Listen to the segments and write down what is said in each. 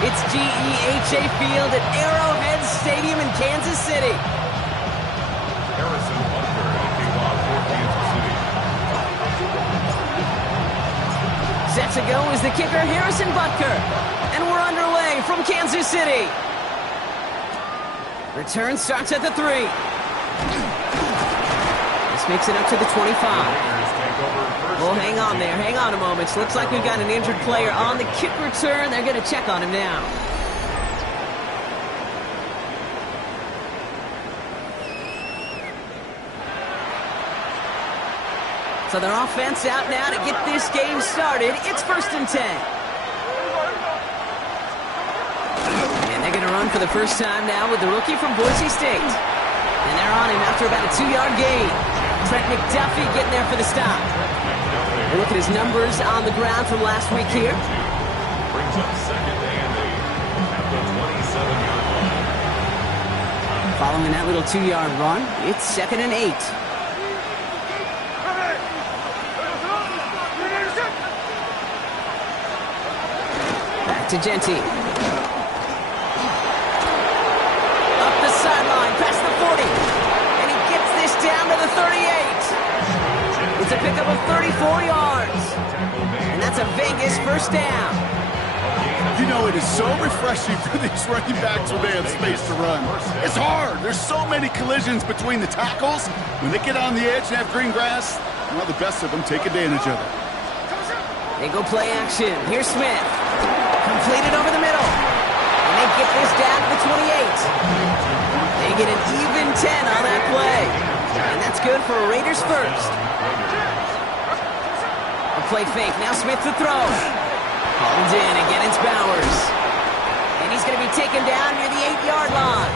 It's GEHA Field at Arrowhead Stadium in Kansas City. Harrison Butker at the kickoff for Kansas City. Set to go is the kicker, Harrison Butker. And we're underway from Kansas City. Return starts at the 3. This makes it up to the 25. Well, hang on there. Hang on a moment. Looks like we've got an injured player on the kick return. They're going to check on him now. So their offense out now to get this game started. It's 1st and 10. And they're going to run for the first time now with the rookie from Boise State. And they're on him after about a 2-yard gain. Trent McDuffie getting there for the stop. And look at his numbers on the ground from last week here. Brings up 2nd and 8 at the 27-yard line. Following that little 2-yard run, it's 2nd and 8. Back to Genty. Up the sideline, past the 40. And he gets this down to the 38. It's a pickup of 34 yards. And that's a Vegas first down. You know, it is so refreshing for these running backs when they have space to run. It's hard. There's so many collisions between the tackles. When they get on the edge and have green grass, well, the best of them take advantage of it. They go play action. Here's Smith. Completed over the middle. And they get this down to the 28. They get an even 10 on that play. And that's good for a Raiders first. A play fake. Now Smith to throw. Hauled in. Again, it's Bowers. And he's going to be taken down near the 8-yard line.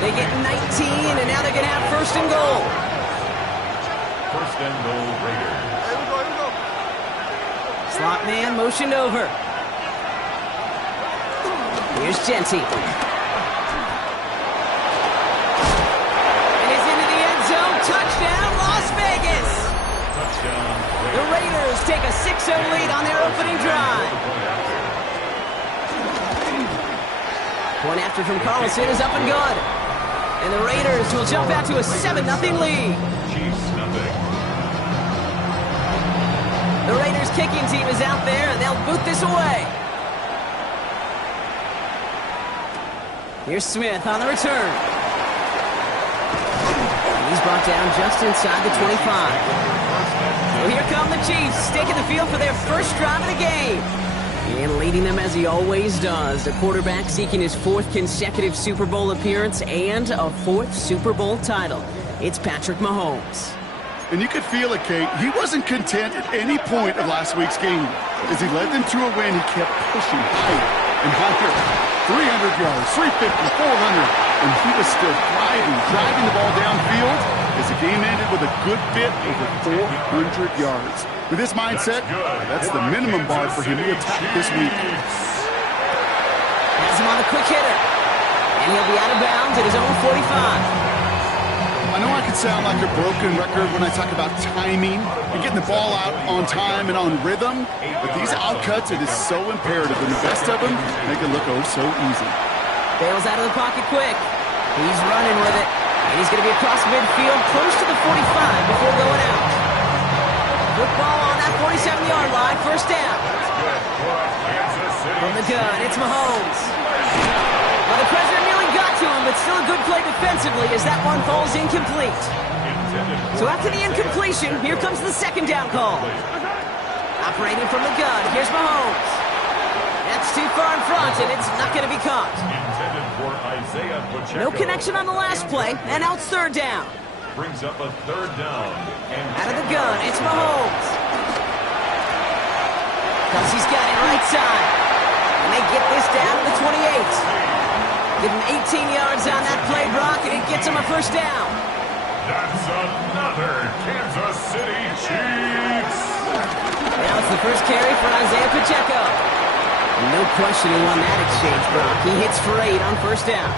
They get 19, and now they're going to have 1st and goal. 1st and goal, Raiders. Slot man motioned over. Here's Genty. And he's into the end zone. Touchdown, Las Vegas. Touchdown. The Raiders take a 6-0 lead on their opening drive. Point after from Carlson is up and good. And the Raiders will jump out to a 7-0 lead. Chiefs nothing. The Raiders kicking team is out there, and they'll boot this away. Here's Smith on the return. And he's brought down just inside the 25. So here come the Chiefs, taking the field for their first drive of the game. And leading them as he always does, the quarterback seeking his 4th consecutive Super Bowl appearance and a 4th Super Bowl title. It's Patrick Mahomes. And you could feel it, Kate. He wasn't content at any point of last week's game. As he led them to a win, he kept pushing higher and higher. 300 yards, 350, 400. And he was still driving the ball downfield as the game ended with a good bit over 400 yards. With this mindset, that's the minimum bar for him to attack this week. Has him on the quick hitter. And he'll be out of bounds at his own 45. I know I could sound like a broken record when I talk about timing and getting the ball out on time and on rhythm, but these outcuts, it is so imperative, and the best of them make it look oh so easy. Bails out of the pocket quick. He's running with it, and he's going to be across midfield close to the 45 before going out. Football on that 47-yard line, first down. From the gun, it's Mahomes. Well, the pressure nearly got to him, but still a good play defensively as that one falls incomplete. So after the incompletion, here comes the 2nd down call. Operating from the gun, here's Mahomes. That's too far in front, and it's not going to be caught. No connection on the last play, and now it's 3rd down. Brings up a 3rd down. Out of the gun, it's Mahomes. Kelsey's got it right side. And they get this down to the 28. Give him 18 yards on that play, Brock, and it gets him a first down. That's another Kansas City Chiefs. Now it's the first carry for Isaiah Pacheco. No question he won that exchange, Brock. He hits for 8 on first down.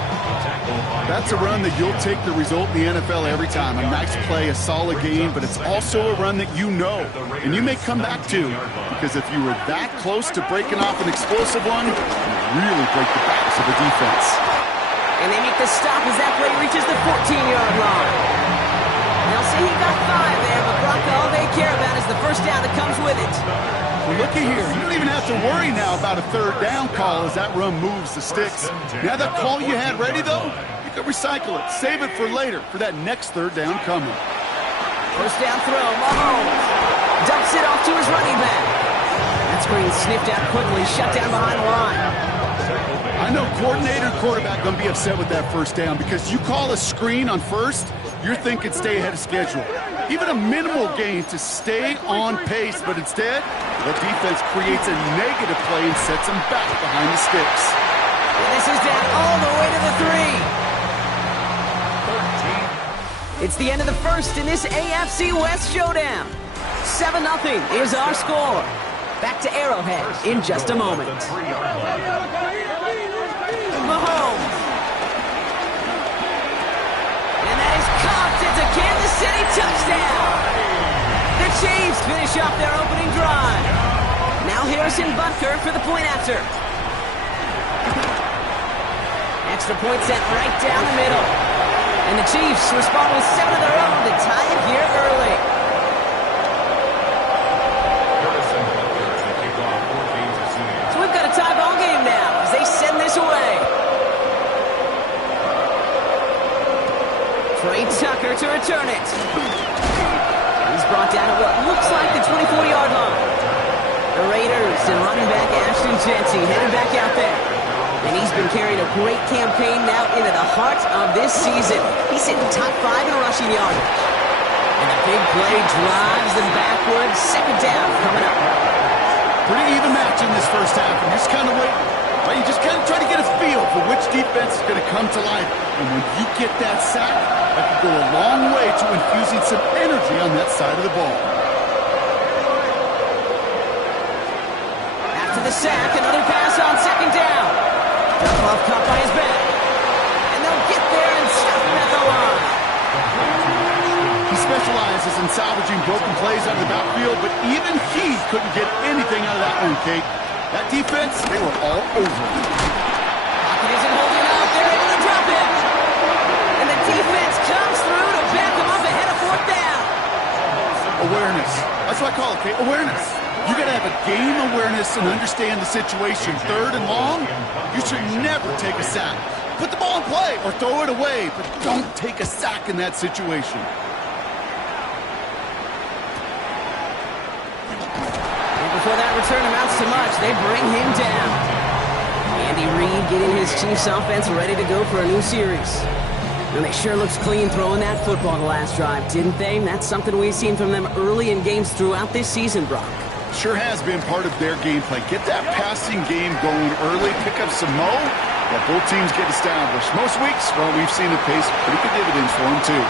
That's a run that you'll take the result in the NFL every time. A nice play, a solid game, but it's also a run that you know, and you may come back to, because if you were that close to breaking off an explosive one, really break the backs of the defense. And they make the stop as that play reaches the 14-yard line. They'll say he got 5 there, but Brock, all they care about is the first down that comes with it. Well, looky here. You don't even have to worry now about a third down call as that run moves the sticks. Now that call you had ready, though, you can recycle it. Save it for later for that next third down coming. First down throw, Mahomes dumps it off to his running back. That screen sniffed out quickly, shut down behind the line. I know coordinator and quarterback going to be upset with that first down because you call a screen on first, you're thinking stay ahead of schedule. Even a minimal gain to stay on pace, but instead, the defense creates a negative play and sets them back behind the sticks. And this is down all the way to the 3. It's the end of the first in this AFC West showdown. 7-0 is our score. Back to Arrowhead in just a moment. Mahomes. And that is caught. It's a Kansas City touchdown. The Chiefs finish off their opening drive. Now Harrison Butker for the point after. Extra point sent right down the middle. And the Chiefs respond with 7 of their own to tie it here early. So we've got a tie ball game now as they send this away. Trey Tucker to return it. He's brought down at what looks like the 24-yard line. The Raiders and running back Ashton Jeanty headed back out there. And he's been carrying a great campaign now into the heart of this season. He's hitting top 5 in rushing yardage. And a big play drives them backwards. Second down coming up. Pretty even match in this first half. And just kind of wait. Right? You just kind of try to get a feel for which defense is going to come to life. And when you get that sack, that could go a long way to infusing some energy on that side of the ball. After the sack, another pass on second down. Duff caught by his back. And they'll get there and stop him at the line. He specializes in salvaging broken plays out of the backfield, but even he couldn't get anything out of that one, Kate. That defense, they were all over him. Pocket isn't holding up. They're able to drop it. And the defense comes through to back them up ahead of fourth down. Awareness. That's what I call it, Kate. Awareness. You got to have a game awareness and understand the situation. Third and long, you should never take a sack. Put the ball in play or throw it away, but don't take a sack in that situation. Before that return amounts to much, they bring him down. Andy Reid getting his Chiefs offense ready to go for a new series. And they sure looks clean throwing that football the last drive, didn't they? And that's something we've seen from them early in games throughout this season, Brock. Sure has been part of their game plan. Get that passing game going early, pick up some mo, while both teams get established. Most weeks, well, we've seen it pays pretty good dividends for them, too.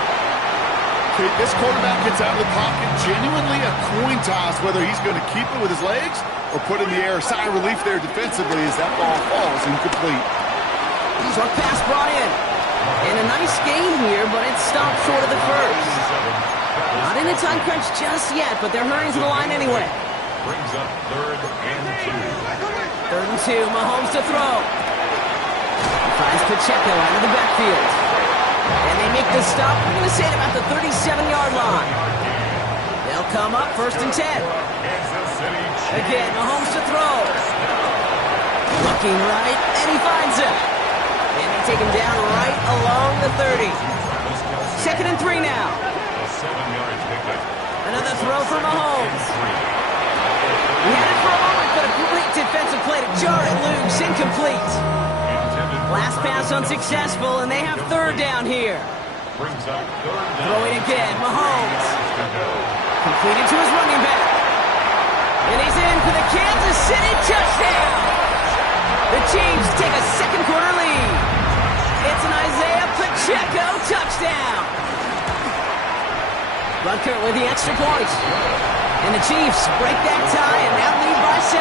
Okay, this quarterback gets out of the pocket, genuinely a coin toss whether he's going to keep it with his legs or put in the air. A sigh of relief there defensively as that ball falls incomplete. Short pass brought in. And a nice gain here, but it stopped short of the first. Not in a time crunch just yet, but they're hurrying to the line anyway. Brings up 3rd and 2. 3rd and 2, Mahomes to throw. He finds Pacheco out of the backfield. And they make the stop. We're going to say it about the 37-yard line. They'll come up 1st and 10. Again, Mahomes to throw. Looking right, and he finds him. And they take him down right along the 30. 2nd and 3 now. Another throw for Mahomes. He had it for a moment, but a great defensive play to jar it loose. Incomplete. Last pass unsuccessful, and they have 3rd down here. Throwing again, Mahomes. Completed to his running back. And he's in for the Kansas City touchdown. The Chiefs take a second quarter lead. It's an Isaiah Pacheco touchdown. Butker with the extra point. And the Chiefs break that tie and now lead by 7.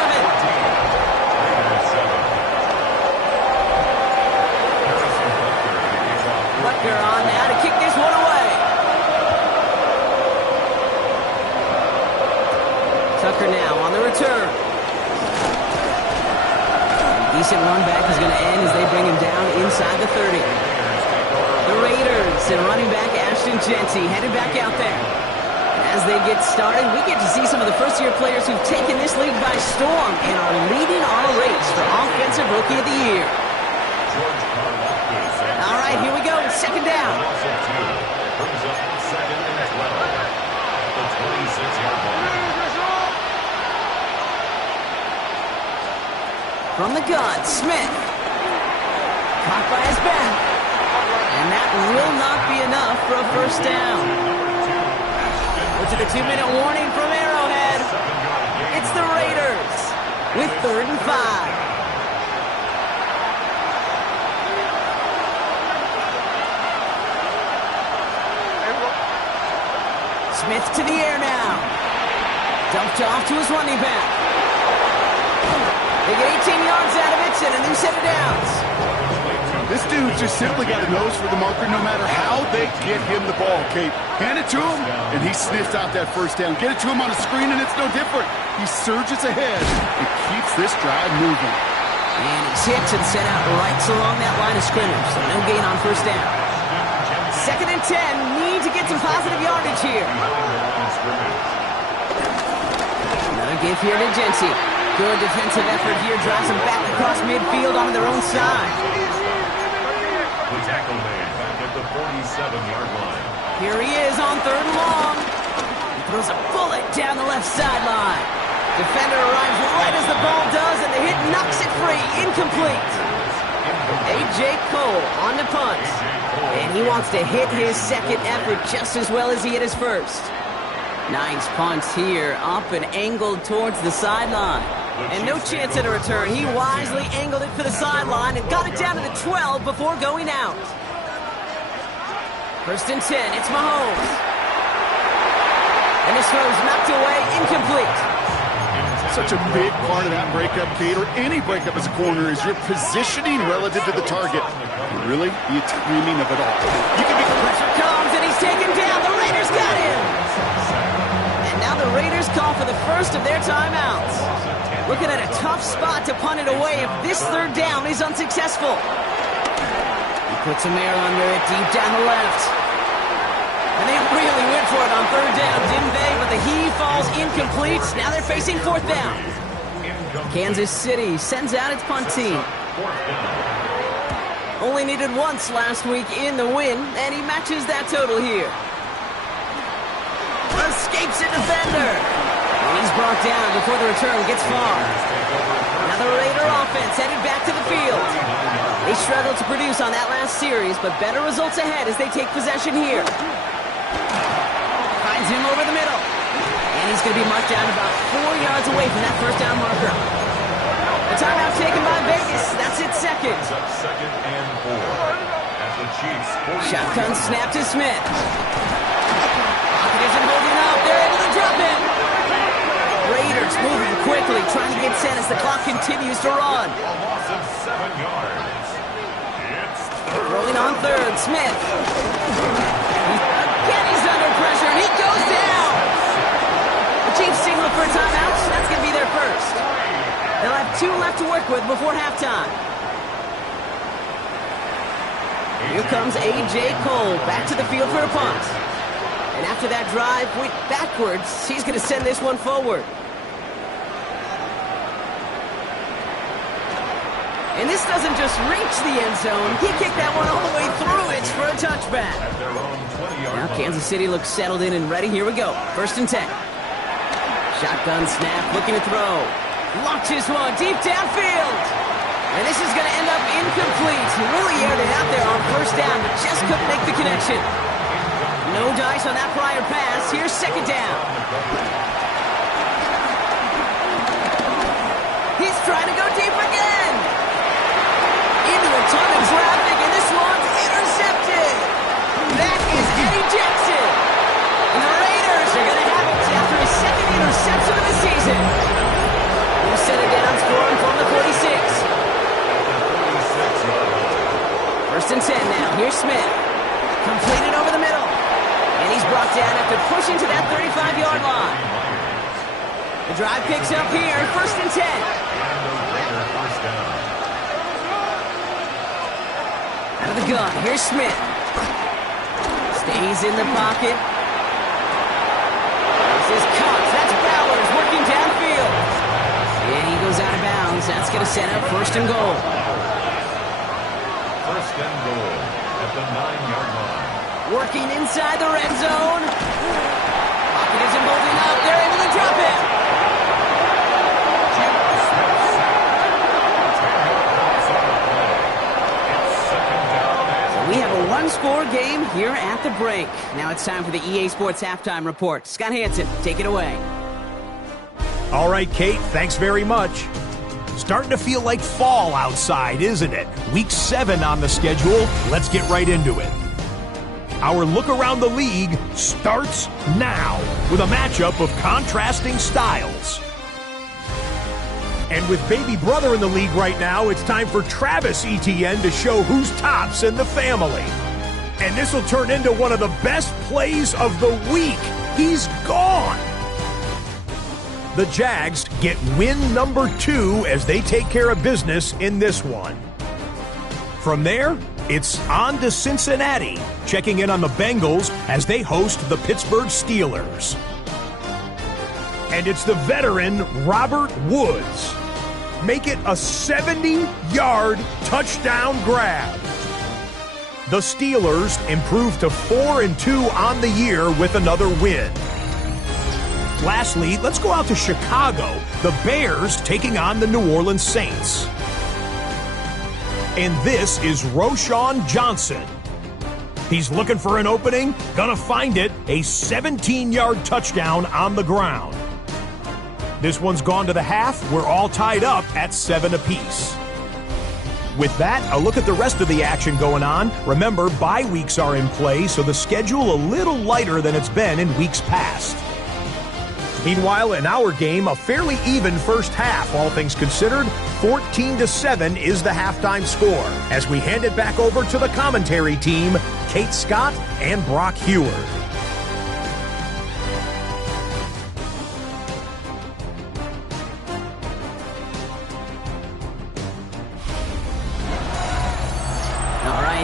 Butker on now to kick this one away. Tucker now on the return. decent run back is going to end as they bring him down inside the 30. The Raiders and running back Ashton Jeanty headed back out there. As they get started, we get to see some of the first-year players who've taken this league by storm and are leading our race for Offensive Rookie of the Year. All right, here we go. Second down. Brings up second and 12 at the 26-yard line. From the gun, Smith. Caught by his back. And that will not be enough for a first down. To the 2-minute warning from Arrowhead. It's the Raiders with 3rd and 5. Smith to the air now. Dumped off to his running back. They get 18 yards out of it and a new set of downs. This dude's just simply got a nose for the marker no matter how they get him the ball, Kate. Hand it to him, and he sniffs out that first down. Get it to him on a screen, and it's no different. He surges ahead and keeps this drive moving. And he's hit and sent out right along that line of scrimmage, so no gain on first down. 2nd and 10, need to get some positive yardage here. Another give here to Jeanty. Good defensive effort here, drives them back across midfield onto their own side. The tackle made back at the 47-yard line. Here he is on 3rd and long. He throws a bullet down the left sideline. Defender arrives right as the ball does, and the hit knocks it free. Incomplete. A.J. Cole on the punt. And he wants to hit his second effort just as well as he hit his first. Nice punt here, up and angled towards the sideline. And no chance at a return. He wisely angled it for the sideline and got it down to the 12 before going out. 1st and 10, it's Mahomes. And this throw's knocked away, incomplete. Such a big part of that breakup, Kate, or any breakup as a corner, is your positioning relative to the target. And really, the timing of it all. You can be pressure comes, and he's taken down. The Raiders got him. And now the Raiders call for the first of their timeouts. Looking at a tough spot to punt it away if this 3rd down is unsuccessful. He puts some air under it deep down the left. And they really went for it on 3rd down, didn't they? But the heave falls incomplete. Now they're facing 4th down. Kansas City sends out its punt team. Only needed once last week in the win, and he matches that total here. Escapes a defender. And he's brought down before the return gets far. Now the Raider offense headed back to the field. They struggled to produce on that last series, but better results ahead as they take possession here. Finds him over the middle. And he's going to be marked down about 4 yards away from that first down marker. The timeout taken by Vegas. That's its second. 2nd and 4 at the Chiefs. Shotgun snap to Smith. Pocket isn't holding up. They're able to drop him. Raiders moving quickly, trying to get set as the clock continues to run. A loss of 7 yards. It's Throwing on 3rd, Smith. Again, he's under pressure, and he goes down. The Chiefs signal for a timeout. That's going to be their first. They'll have 2 left to work with before halftime. Here comes A.J. Cole back to the field for a punt. And after that drive went backwards, he's going to send this one forward. And this doesn't just reach the end zone. He kicked that one all the way through it for a touchback. Now Kansas City looks settled in and ready. Here we go. 1st and 10. Shotgun snap, looking to throw. Launches one deep downfield. And this is going to end up incomplete. He really aired it out there on 1st down, but just couldn't make the connection. No dice on that prior pass. Here's 2nd down. He's trying to go deep again. Into a ton of traffic, and this one's intercepted. That is Eddie Jackson. And the Raiders are going to have it after his 2nd interception of the season. New set of downs for him from the 46. 1st and 10 now. Here's Smith. Completed over the middle. And he's brought down after pushing to that 35-yard line. The drive picks up here. 1st and 10. gun. Here's Smith. Stays in the pocket. This is Cox. That's Bowers working downfield. And he goes out of bounds. That's going to set up first and goal. First and goal at the 9-yard line. Working inside the red zone. Pocket isn't holding up. They're able to drop it. We have a one-score game here at the break. Now it's time for the EA Sports Halftime Report. Scott Hansen, take it away. All right, Kate, thanks very much. Starting to feel like fall outside, isn't it? Week 7 on the schedule. Let's get right into it. Our look around the league starts now with a matchup of contrasting styles. And with baby brother in the league right now, it's time for Travis Etienne to show who's tops in the family. And this will turn into one of the best plays of the week. He's gone. The Jags get win number 2 as they take care of business in this one. From there, it's on to Cincinnati, checking in on the Bengals as they host the Pittsburgh Steelers. And it's the veteran Robert Woods. Make it a 70-yard touchdown grab. The Steelers improve to 4-2 on the year with another win. Lastly, let's go out to Chicago. The Bears taking on the New Orleans Saints. And this is Roschon Johnson. He's looking for an opening, gonna find it, a 17-yard touchdown on the ground. This one's gone to the half. We're all tied up at 7 apiece. With that, a look at the rest of the action going on. Remember, bye weeks are in play, so the schedule a little lighter than it's been in weeks past. Meanwhile, in our game, a fairly even first half, all things considered. 14-7 is the halftime score. As we hand it back over to the commentary team, Kate Scott and Brock Heward.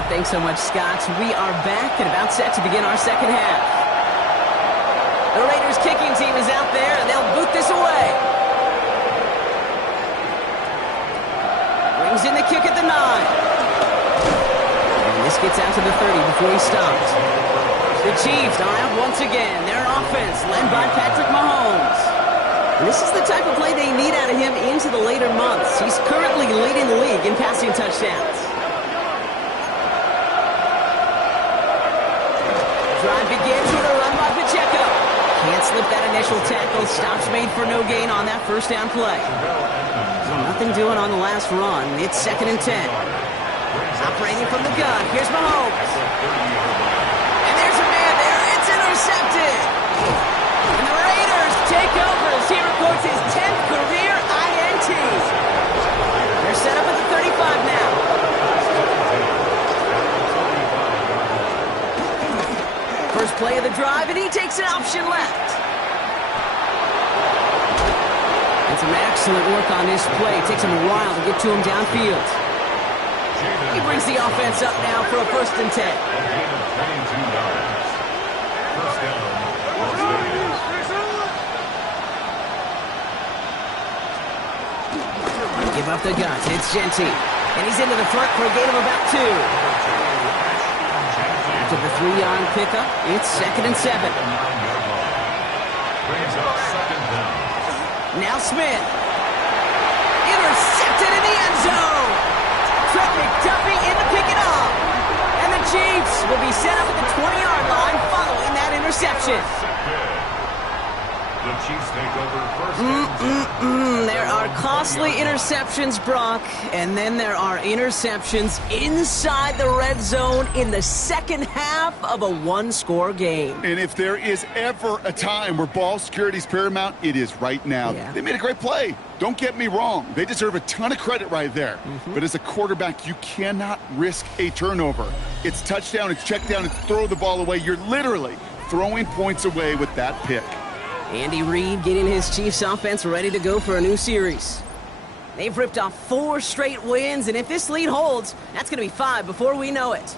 Thanks so much, Scott. We are back and about set to begin our second half. The Raiders kicking team is out there, and they'll boot this away. Brings in the kick at the 9. And this gets out to the 30 before he stops. The Chiefs are out once again. Their offense led by Patrick Mahomes. And this is the type of play they need out of him into the later months. He's currently leading the league in passing touchdowns. Drive begins with a run by Pacheco. Can't slip that initial tackle. Stops made for no gain on that first down play. So nothing doing on the last run. It's 2nd and 10. Operating from the gun. Here's Mahomes. And there's a man there. It's intercepted. And the Raiders take over as he records his 10th career INT. They're set up at the 35 now. First play of the drive, and he takes an option left. And some excellent work on this play. It takes him a while to get to him downfield. He brings the offense up now for a 1st and 10. Give up the guns. It's Genty. And he's into the front for a gain of about 2. After the 3-yard pickup, it's 2nd and 7. Now Smith. Intercepted in the end zone. Trent McDuffie in to pick it up. And the Chiefs will be set up at the 20-yard line following that interception. The Chiefs take over first and 10. There are costly interceptions, Brock, and then there are interceptions inside the red zone in the second half of a one-score game. And if there is ever a time where ball security is paramount, it is right now. Yeah. They made a great play. Don't get me wrong. They deserve a ton of credit right there. But as a quarterback, you cannot risk a turnover. It's touchdown, it's check down, it's throw the ball away. You're literally throwing points away with that pick. Andy Reid getting his Chiefs offense ready to go for a new series. They've ripped off 4 straight wins, and if this lead holds, that's going to be 5 before we know it.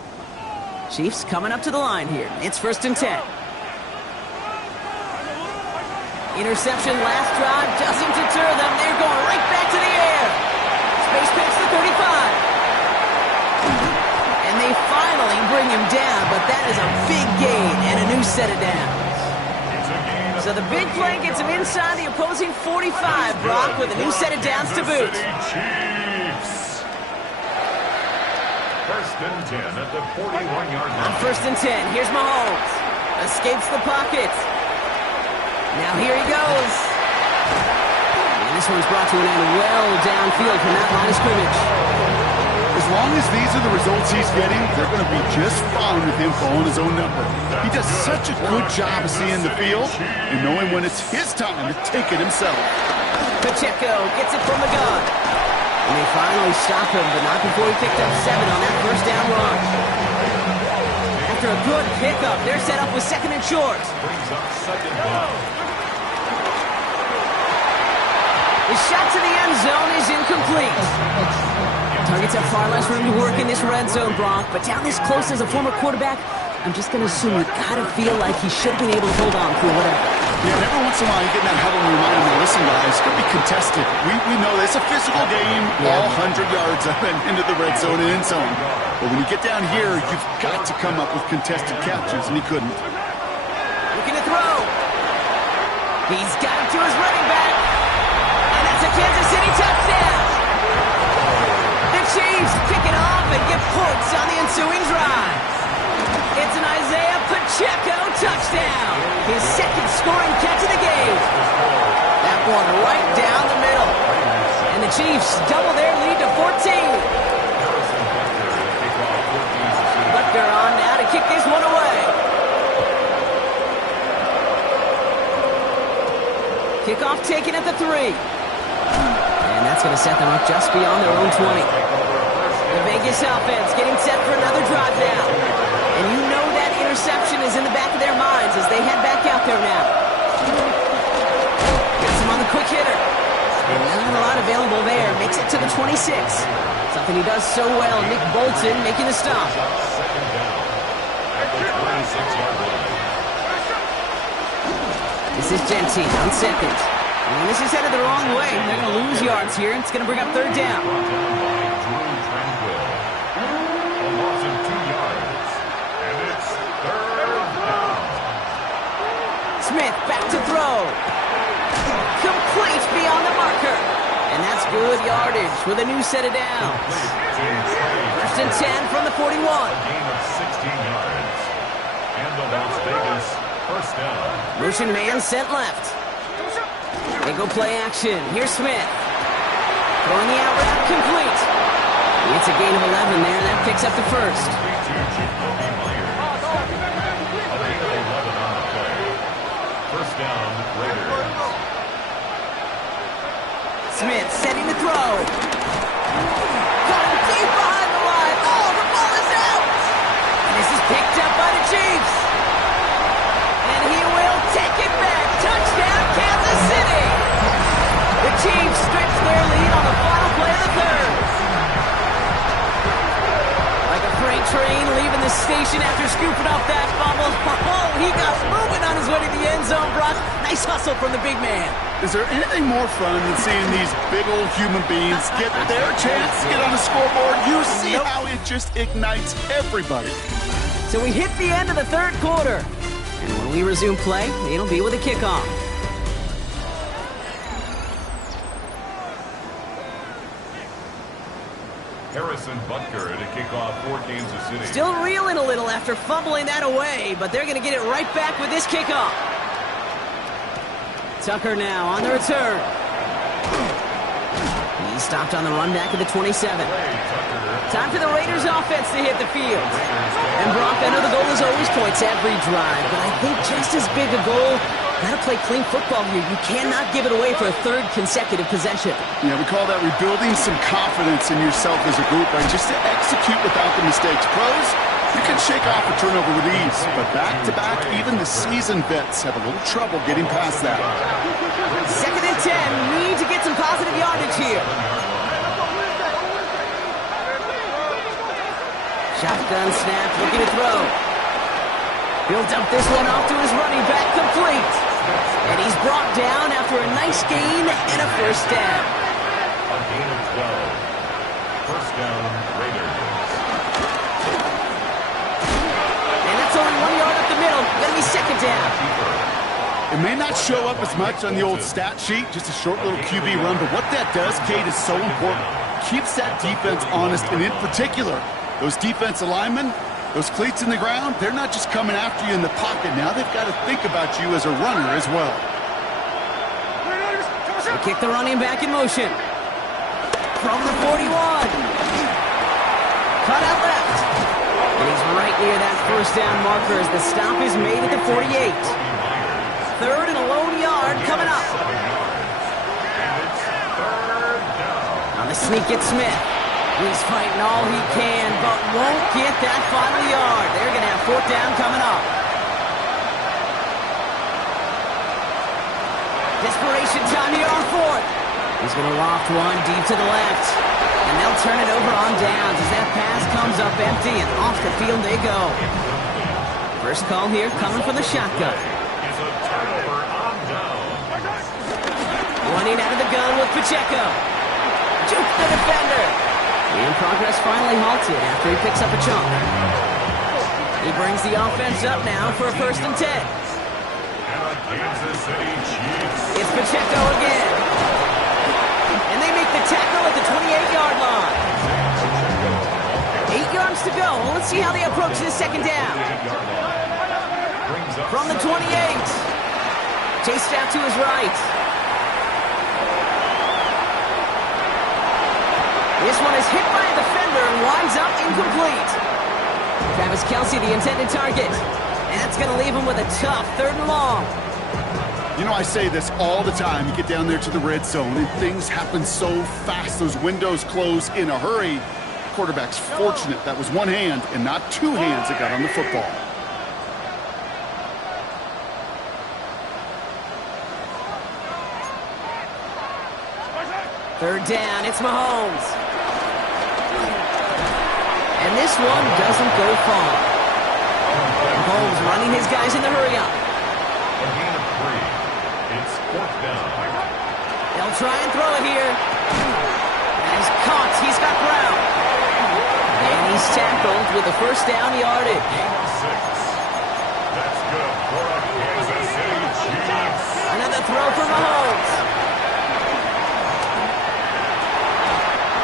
Chiefs coming up to the line here. It's 1st and 10. Interception last drive doesn't deter them. They're going right back to the air. Space picks the 35. And they finally bring him down, but that is a big gain and a new set of downs. So the big play gets him inside the opposing 45, Brock, with a new set of downs to boot. Chiefs. 1st and 10 at the 41-yard line. On 1st and 10, here's Mahomes. Escapes the pocket. Now here he goes. And this one's brought to an end well downfield from that line of scrimmage. As long as these are the results he's getting, they're going to be just fine with him calling his own number. He does such a good job of seeing the field and knowing when it's his time to take it himself. Pacheco gets it from the gun. And they finally stop him, but not before he picked up 7 on that 1st down run. After a good pickup, they're set up with 2nd and short. Brings up 2nd down. His shot to the end zone is incomplete. Targets have far less room to work in this red zone, Brock, but down this close as a former quarterback, I'm just going to assume you got to feel like he should have been able to hold on through whatever. Yeah, and every once in a while you get in that huddle and remind him, listen, guys, it's going to be contested. We know it's a physical game, all 100 yards up and into the red zone and end zone. But when you get down here, you've got to come up with contested catches, and he couldn't. Looking to throw. He's got it to his running back. And that's a Kansas City touchdown. The Chiefs pick it off and get points on the ensuing drive. It's an Isaiah Pacheco touchdown. His 2nd scoring catch of the game. That one right down the middle. And the Chiefs double their lead to 14. Butker on now to kick this one away. Kickoff taken at the 3. And that's going to set them up just beyond their own 20. The Vegas offense getting set for another drive now. And you know that interception is in the back of their minds as they head back out there now. Gets him on the quick hitter. And not a lot available there. Makes it to the 26. Something he does so well. Nick Bolton making the stop. 2nd down at the 26-yard line. This is Gentine on 2nd. And this is headed the wrong way. They're going to lose yards here. It's going to bring up 3rd down. Brought down by Drew Tranquill. A loss of 2 yards. And it's 3rd down. Smith back to throw. Complete beyond the marker. And that's good yardage with a new set of downs. 1st and 10 from the 41. A gain of 16 yards. And the Las Vegas 1st down. Motion man sent left. They go play action. Here's Smith. Throwing the out route complete. It's a gain of 11 there. That picks up the 1st. Smith setting the throw. Got him deep behind the line. Oh, the ball is out. And this is picked up by the Chiefs. And he will take it back. Touchdown, Kansas City. The Chiefs stretch their lead on the final play of the 3rd. Like a freight train leaving the station after scooping up that fumble. Oh, he got moving on his way to the end zone, Brock. Nice hustle from the big man. Is there anything more fun than seeing these big old human beings get their chance to get on the scoreboard? You see how it just ignites everybody. So we hit the end of the 3rd quarter. And when we resume play, it'll be with a kickoff. Harrison Butker to kick off for Kansas City. Still reeling a little after fumbling that away, but they're going to get it right back with this kickoff. Tucker now on the return. He stopped on the run back at the 27. Time for the Raiders offense to hit the field. And Brock, I know the goal is always points every drive, but I think just as big a goal, got to play clean football here. You cannot give it away for a 3rd consecutive possession. Yeah, we call that rebuilding some confidence in yourself as a group, right? Just to execute without the mistakes. Pros, you can shake off a turnover with ease, but back-to-back, even the seasoned vets have a little trouble getting past that. 2nd and 10, need to get some positive yardage here. Shotgun snap, looking to throw. He'll dump this one off to his running back, complete. And he's brought down after a nice gain and a first down. A gain of 12. First down, Raiders. And that's only 1 yard up the middle. Gonna be second down. It may not show up as much on the old stat sheet, just a short little QB run, but what that does, Kate, is so important. Keeps that defense honest, and in particular, those defensive linemen, those cleats in the ground, they're not just coming after you in the pocket. Now they've got to think about you as a runner as well. So kick the running back in motion. From the 41. Cut out left. And he's right near that first down marker as the stop is made at the 48. Third and a lone yard coming up. On the sneak at Smith. He's fighting all he can, but won't get that final yard. They're going to have fourth down coming up. Desperation time here on fourth. He's going to loft one deep to the left. And they'll turn it over on downs as that pass comes up empty, and off the field they go. First call here coming from the shotgun. Running out of the gun with Pacheco. Juke the defender. And progress finally halted after he picks up a chunk. He brings the offense up now for a 1st and 10. It's Pacheco again. And they make the tackle at the 28-yard line. 8 yards to go. Well, let's see how they approach this second down. From the 28. Chased out to his right. This one is hit by a defender and winds up incomplete. Travis Kelce, the intended target. And that's going to leave him with a tough 3rd and long. You know, I say this all the time. You get down there to the red zone, and things happen so fast. Those windows close in a hurry. Quarterback's fortunate that was one hand and not two hands that got on the football. Third down, it's Mahomes. And this one doesn't go far. Mahomes running his guys in the hurry-up. A gain of 3. It's fourth down. They'll try and throw it here. And he's caught. He's got Brown. And he's tackled with the first down yardage. Gain of 6. That's good for a Kansas City Chiefs. Another throw for Mahomes.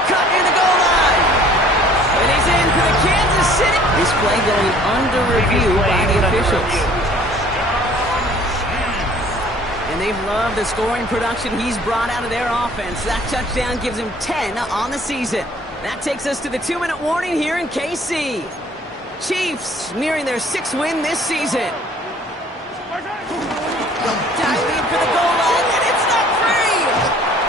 Cut in the goal line. And he's in for the Kansas City. This play going under review by the officials. And they've loved the scoring production he's brought out of their offense. That touchdown gives him 10 on the season. That takes us to the 2-minute warning here in KC. Chiefs nearing their 6th win this season. They'll dive in for the goal line, and it's not free.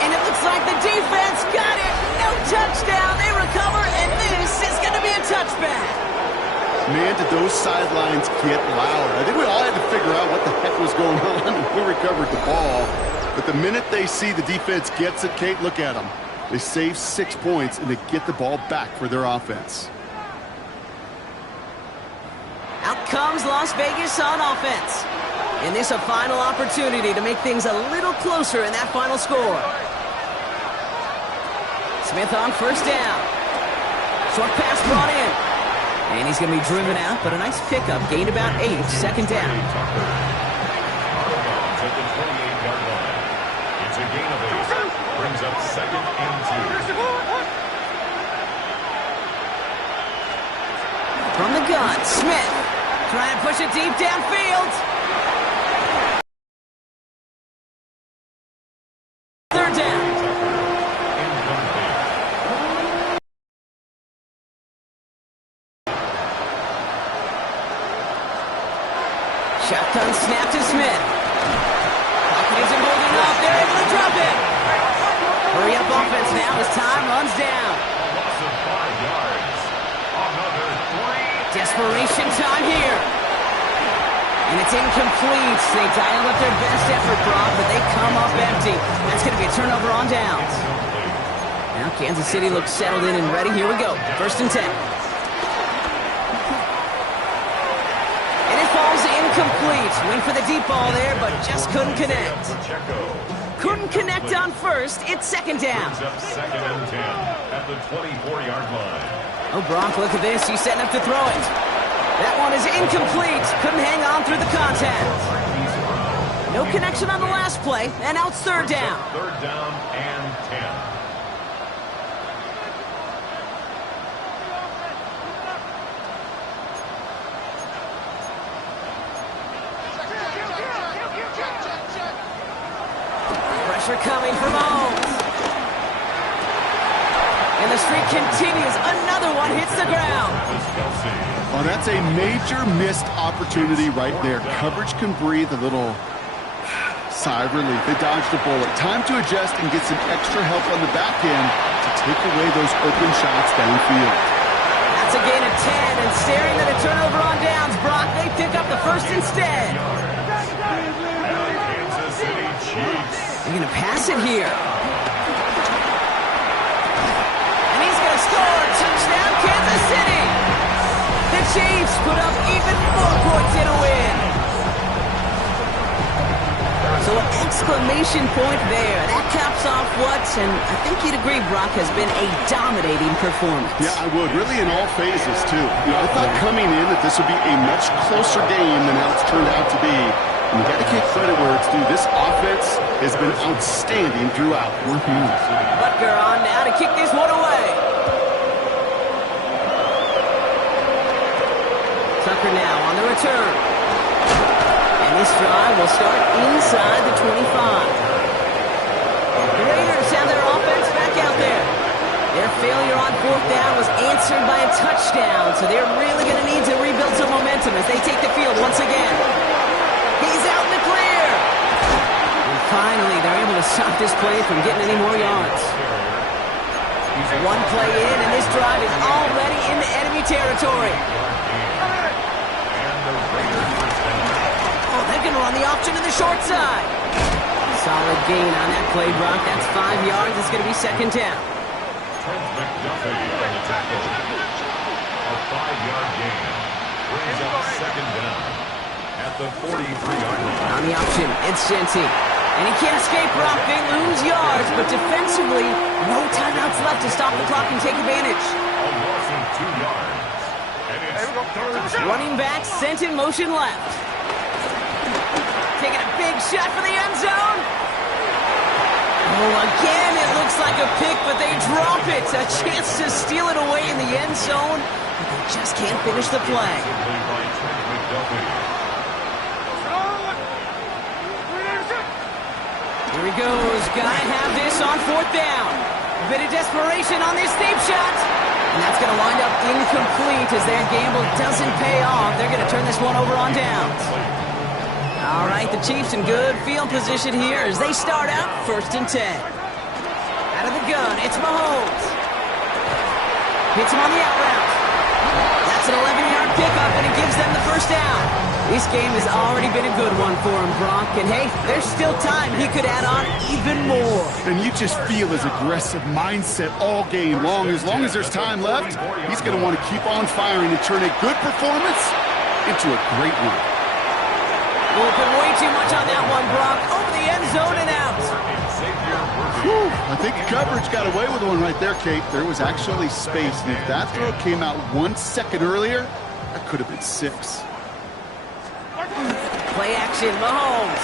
And it looks like the defense got it. No touchdown. They recover, and this is going to be a touchback. Man, did those sidelines get loud. I think we all had to figure out what the heck was going on and who recovered the ball. But the minute they see the defense gets it, Kate, look at them. They save 6 points, and they get the ball back for their offense. Out comes Las Vegas on offense. And this a final opportunity to make things a little closer in that final score. Smith on first down. Short pass brought in. And he's going to be driven out, but a nice pickup. Gained about 8, second down. At the 28-yard line. It's a gain of 8. Brings up 2nd and 2. From the gun, Smith. Try and push it deep downfield. Third down. Shotgun snap to Smith. Pocket isn't holding up. They're able to drop it. Hurry up offense now as time runs down. Loss of 5 yards. Another 3. Desperation time here. And it's incomplete. They dial up their best effort, Brock, but they come up empty. That's going to be a turnover on downs. Now Kansas City looks settled in and ready. Here we go. 1st and 10. incomplete. Went for the deep ball there, but just couldn't connect. Couldn't connect on first. It's second down. Second and 10 at the 24-yard line. Oh, Brock, look at this. He's setting up to throw it. That one is incomplete. Couldn't hang on through the contact. No connection on the last play, and now it's third down. Third down and 10. Pressure coming from Mahomes. And the streak continues. Another one hits the ground. Oh, that's a major missed opportunity right there. Coverage can breathe a little sigh of relief. They dodged a bullet. Time to adjust and get some extra help on the back end to take away those open shots downfield. That's a gain of 10, and staring at a turnover on downs. Brock, they pick up the first instead. Kansas City Chiefs. They're going to pass it here. And he's going to score. Touchdown, Kansas City. The Chiefs put up even more points in a win. So an exclamation point there. That caps off what, and I think you'd agree, Brock, has been a dominating performance. Yeah, I would. Really in all phases, too. I thought coming in that this would be a much closer game than how it's turned out to be. And you got to give credit where it's due. This offense has been outstanding throughout. Butker on now to kick this one away. Tucker now on the return. And this drive will start inside the 25. The Raiders have their offense back out there. Their failure on fourth down was answered by a touchdown, so they're really going to need to rebuild some momentum as they take the field once again. He's out in the clear. And finally, they're able to stop this play from getting any more yards. One play in, and this drive is already into enemy territory. Oh, they're going to run the option to the short side. Solid gain on that play, Brock. That's 5 yards. It's going to be second down. Trent McDuffie on the tackle. A 5-yard gain brings up second down at the 43-yard line. On the option, it's Genty. And he can't escape, Brock. They lose yards, but defensively, no timeouts left to stop the clock and take advantage. A loss of 2 yards. And it's third down. Running back sent in motion left. Taking a big shot for the end zone. Oh, again, it looks like a pick, but they drop it. A chance to steal it away in the end zone, but they just can't finish the play. By Trent McDuffie. Here he goes. Gotta have this on fourth down. A bit of desperation on this deep shot. And that's going to wind up incomplete as their gamble doesn't pay off. They're going to turn this one over on downs. All right, the Chiefs in good field position here as they start out first and 10. Out of the gun, it's Mahomes. Hits him on the out route. That's an 11-yard pickup, and it gives them the first down. This game has already been a good one for him, Brock. And hey, there's still time. He could add on even more. And you just feel his aggressive mindset all game long. As long as there's time left, he's going to want to keep on firing and turn a good performance into a great one. We'll put way too much on that one, Brock. Over the end zone and out. Whew, I think coverage got away with one right there, Kate. There was actually space, and if that throw came out 1 second earlier, that could have been 6. Play action, Mahomes.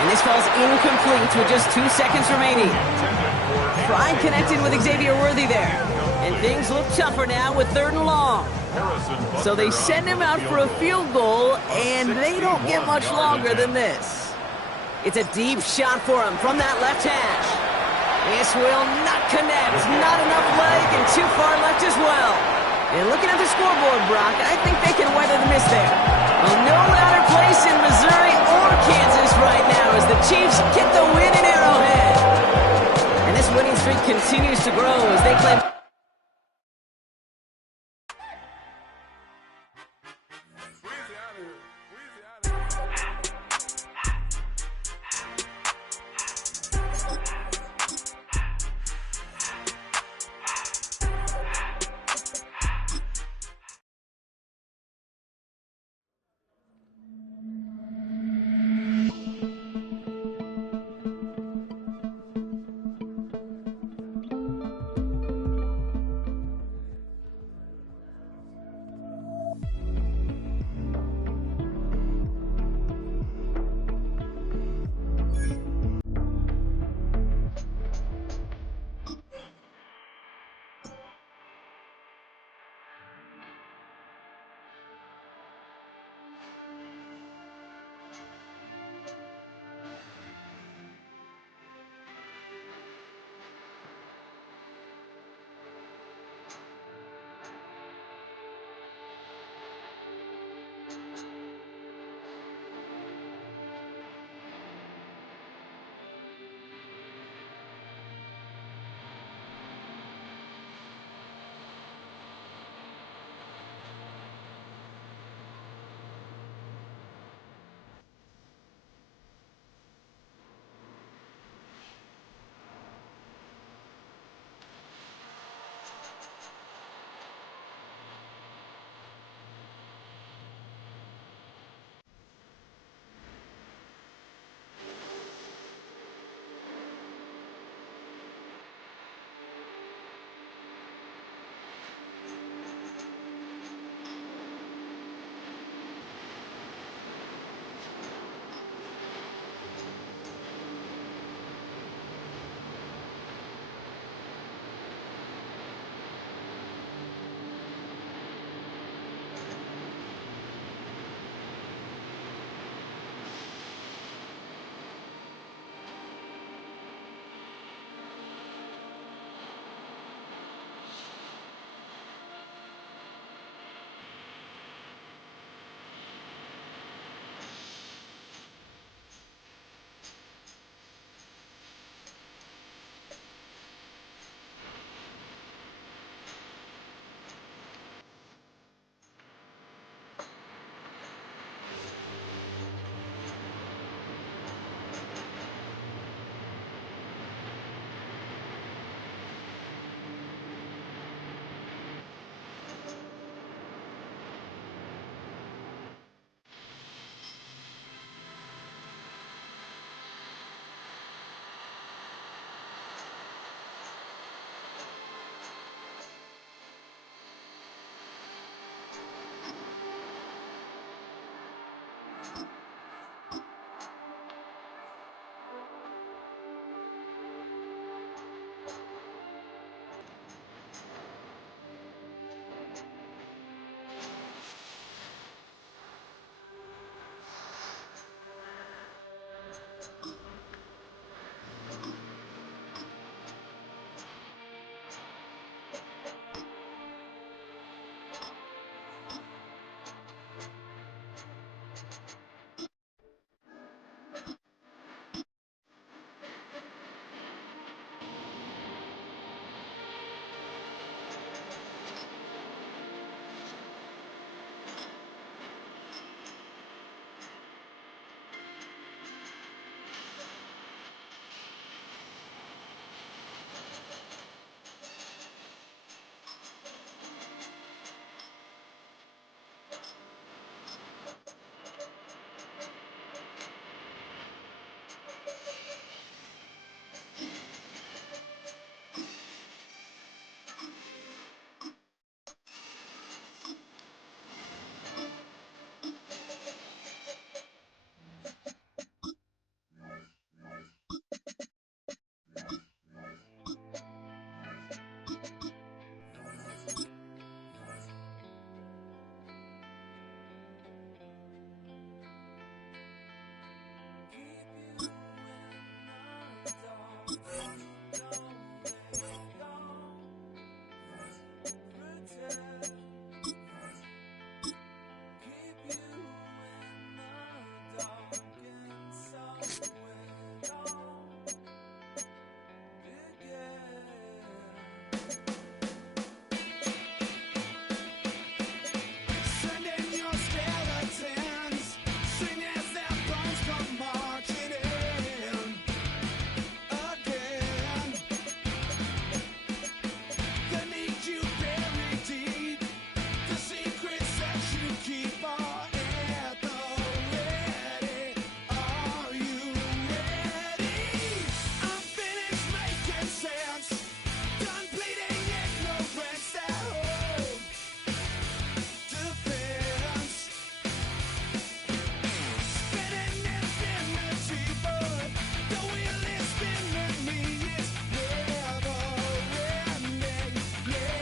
And this falls incomplete with just 2 seconds remaining. Tried connecting with Xavier Worthy there. And things look tougher now with 3rd and long. So they send him out for a field goal, and they don't get much longer than this. It's a deep shot for him from that left hash. This will not connect. Not enough leg and too far left as well. And looking at the scoreboard, Brock, I think they can weather the miss there. Well, no louder place in Missouri or Kansas right now as the Chiefs get the win in Arrowhead. And this winning streak continues to grow as they claim...